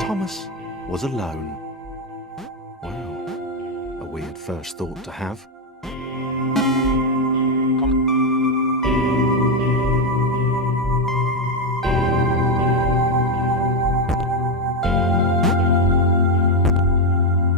Thomas was alone. Wow, a weird first thought to have.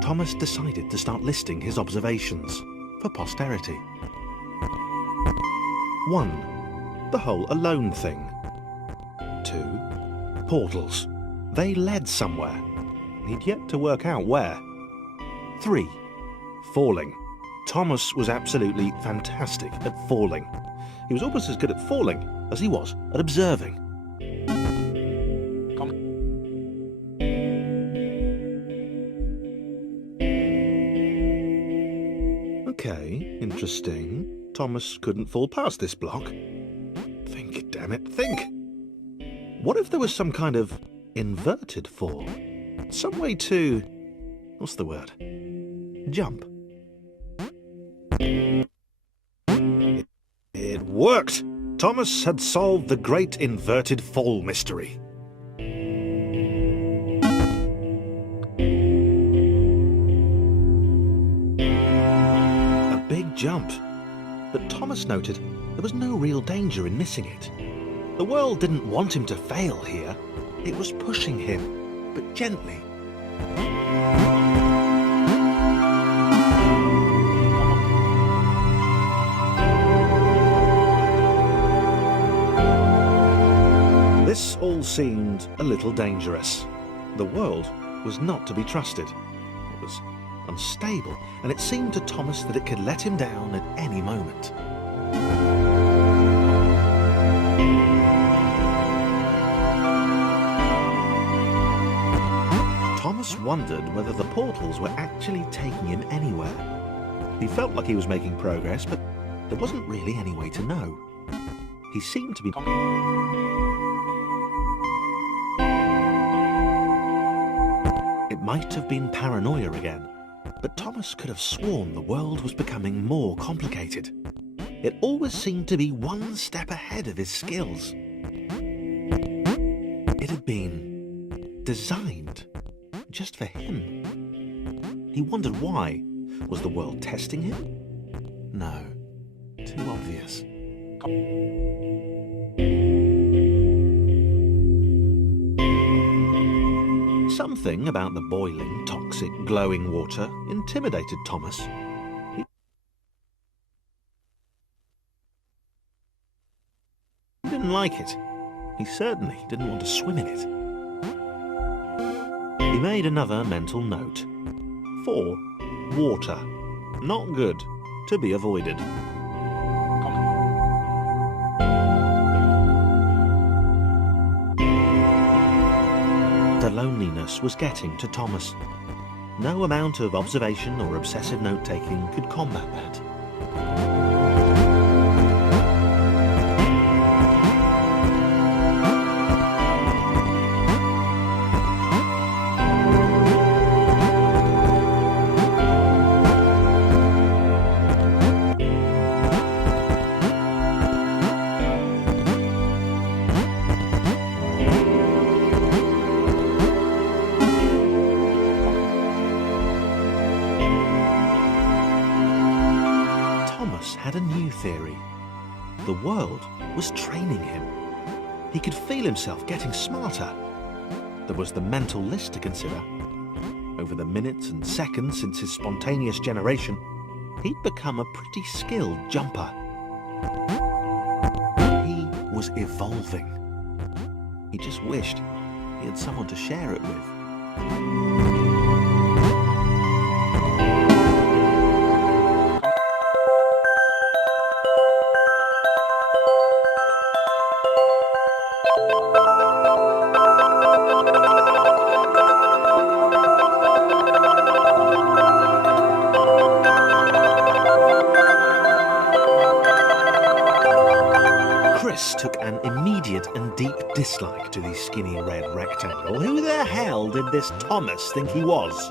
Thomas decided to start listing his observations for posterity. 1. The whole alone thing. 2. Portals. They led somewhere. He'd yet to work out where. 3. Falling. Thomas was absolutely fantastic at falling. He was almost as good at falling as he was at observing. Okay, interesting. Thomas couldn't fall past this block. Think, damn it, think! What if there was some kind of inverted fall? Some way to... what's the word? Jump. It worked! Thomas had solved the great inverted fall mystery. A big jump. But Thomas noted there was no real danger in missing it. The world didn't want him to fail here. It was pushing him, but gently. This all seemed a little dangerous. The world was not to be trusted. It was unstable, and it seemed to Thomas that it could let him down at any moment. Thomas wondered whether the portals were actually taking him anywhere. He felt like he was making progress, but there wasn't really any way to know. He seemed to be... It might have been paranoia again, but Thomas could have sworn the world was becoming more complicated. It always seemed to be one step ahead of his skills. It had been designed just for him. He wondered why. Was the world testing him? No, too obvious. Something about the boiling, toxic, glowing water intimidated Thomas. He didn't like it. He certainly didn't want to swim in it. He made another mental note. 4. Water. Not good. To be avoided. The loneliness was getting to Thomas. No amount of observation or obsessive note-taking could combat that. Had a new theory. The world was training him. He could feel himself getting smarter. There was the mental list to consider. Over the minutes and seconds since his spontaneous generation, he'd become a pretty skilled jumper. He was evolving. He just wished he had someone to share it with. immediate and deep dislike to the skinny red rectangle. Who the hell did this Thomas think he was?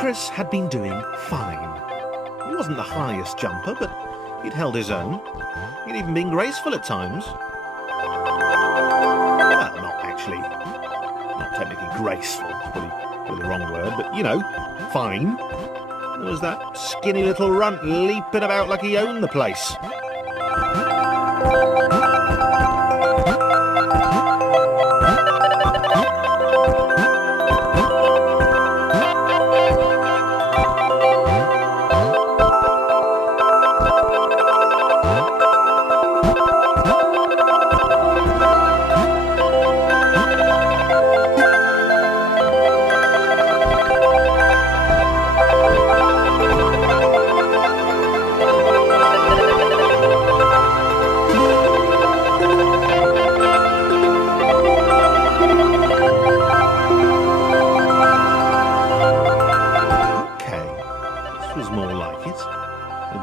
Chris had been doing fine. He wasn't the highest jumper, but he'd held his own. He'd even been graceful at times. Well, not technically graceful, probably the wrong word, but, you know, fine. There was that skinny little runt leaping about like he owned the place.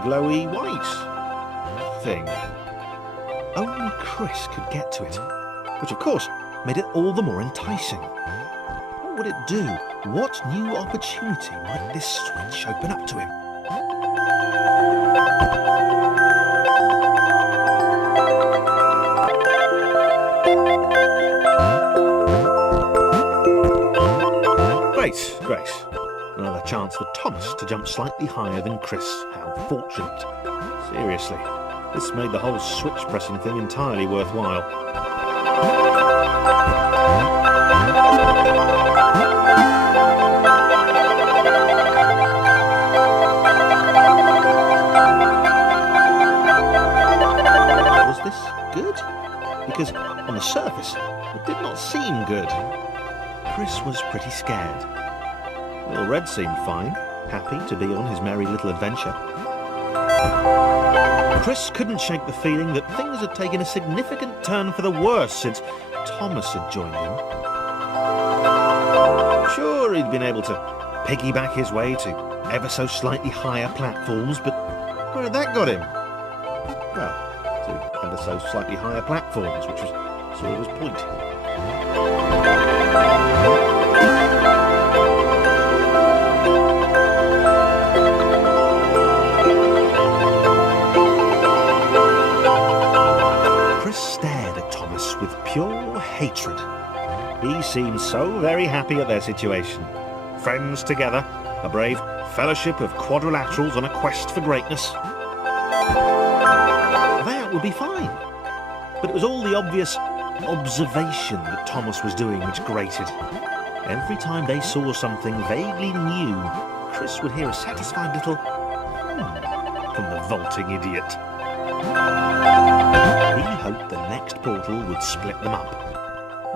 Glowy white thing. Only Chris could get to it, which of course made it all the more enticing. What would it do? What new opportunity might this switch open up to him? Grace. Another chance for Thomas to jump slightly higher than Chris. How fortunate. Seriously, this made the whole switch pressing thing entirely worthwhile. Was this good? Because on the surface, it did not seem good. Chris was pretty scared. Well, Red seemed fine, happy to be on his merry little adventure. Chris couldn't shake the feeling that things had taken a significant turn for the worse since Thomas had joined him. Sure, he'd been able to piggyback his way to ever so slightly higher platforms, but where had that got him? Well, to ever so slightly higher platforms, which was sort of his point. With pure hatred. He seemed so very happy at their situation. Friends together, a brave fellowship of quadrilaterals on a quest for greatness. That would be fine. But it was all the obvious observation that Thomas was doing which grated. Every time they saw something vaguely new, Chris would hear a satisfied little from the vaulting idiot. He hoped the next portal would split them up,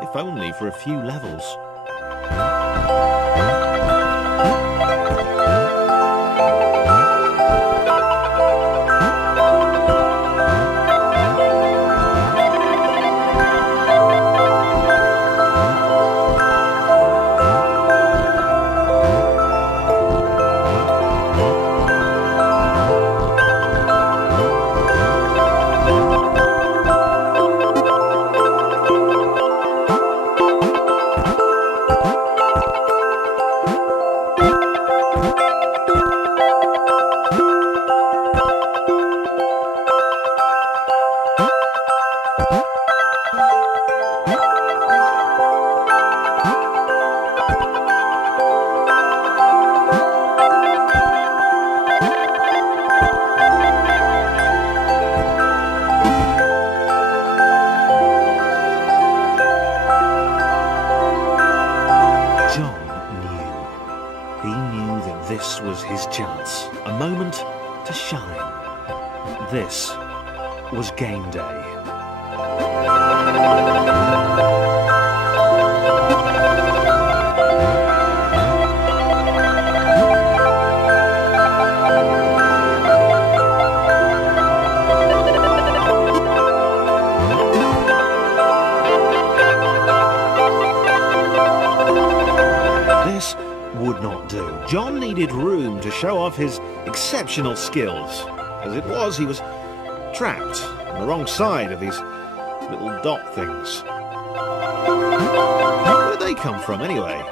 if only for a few levels. This was his chance, a moment to shine. This was game day. needed room to show off his exceptional skills. As it was, he was trapped on the wrong side of these little dot things. Where did they come from, anyway?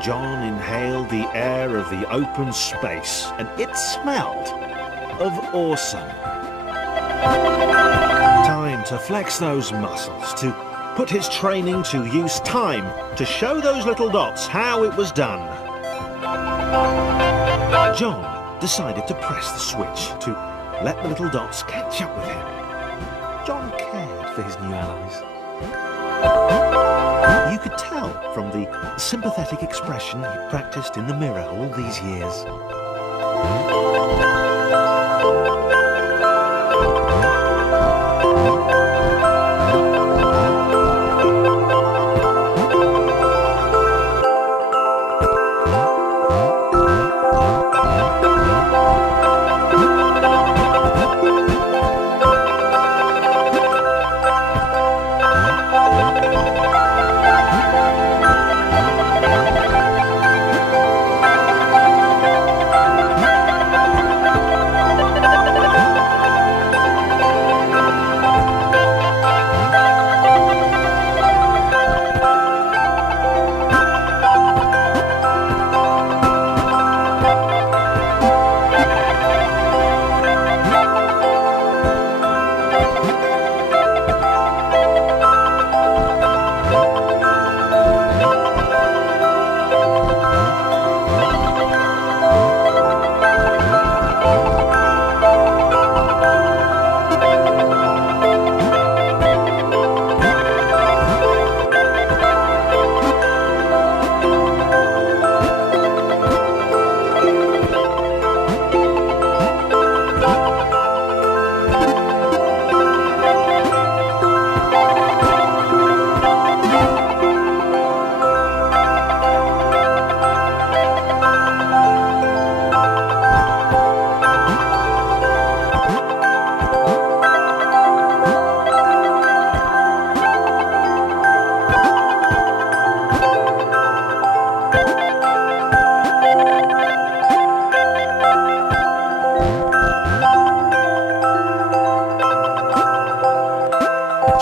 John inhaled the air of the open space, and it smelled of awesome. Time to flex those muscles, to put his training to use, time to show those little dots how it was done. John decided to press the switch to let the little dots catch up with him. John cared for his new allies. You could tell from the sympathetic expression he practiced in the mirror all these years.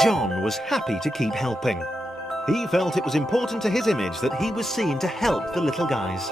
John was happy to keep helping. He felt it was important to his image that he was seen to help the little guys.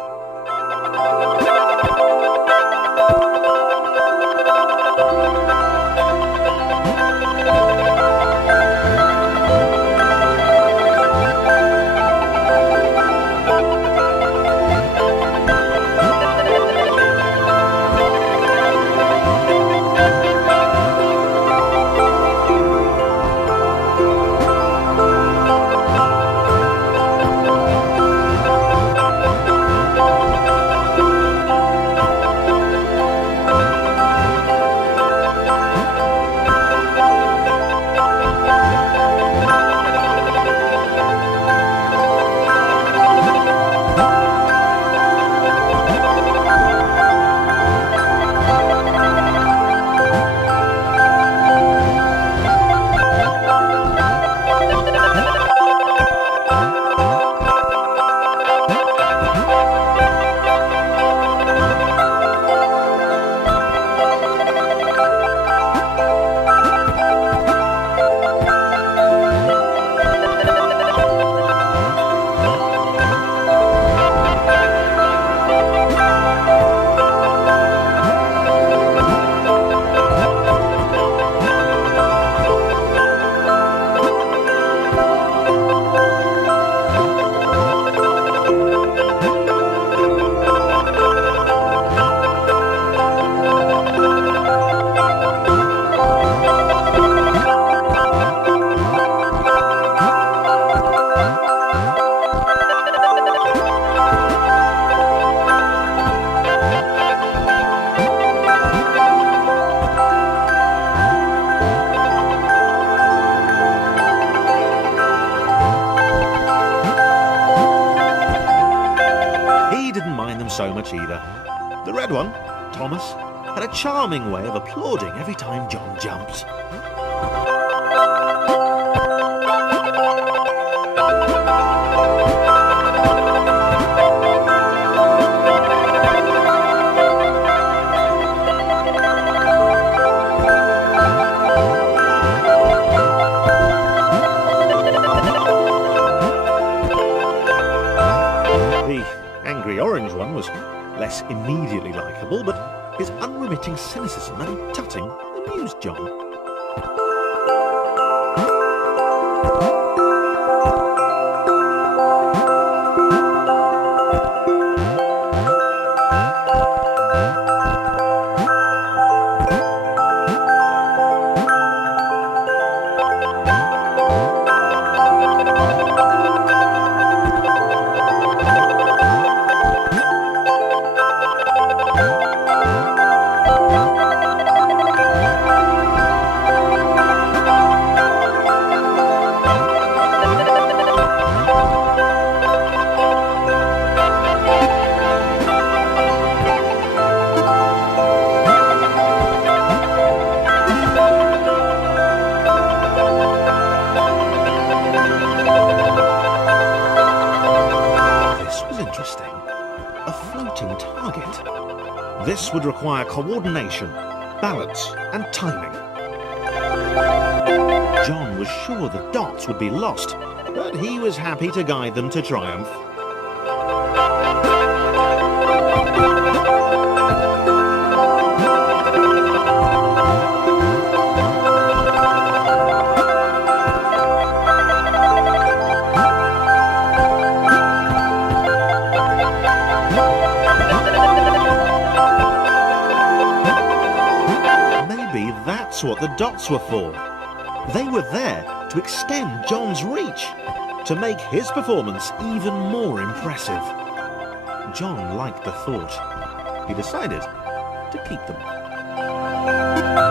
So much either. The red one, Thomas, had a charming way of applauding every time John jumped. The orange one was less immediately likeable, but his unremitting cynicism and tutting amused John. This would require coordination, balance, and timing. John was sure the dots would be lost, but he was happy to guide them to triumph. That's what the dots were for. They were there to extend John's reach, to make his performance even more impressive. John liked the thought. He decided to keep them.